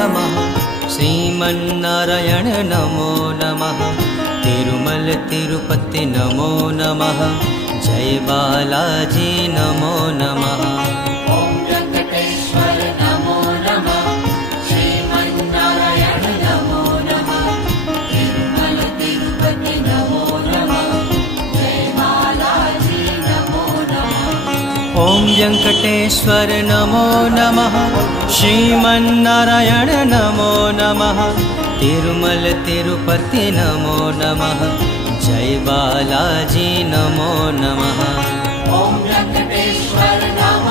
नमः। श्रीमन्नारायण नमो नमः। तिरुमल तिरुपति नमो नमः। जय बालाजी नमो नमः। ओम वेंकटेश्वर नमो नमः। श्रीमन्नारायण नमो नमः। तिरुमल तिरुपति नमो नमः। जय बालाजी नमो नमः। ओम वेंकटेश्वर नमो नमः। श्रीमन्नारायण नमो नमः। तिरुमल तिरुपति नमो नमः। जय बालाजी नमो नमः। ओम वेंकटेश्वर नमो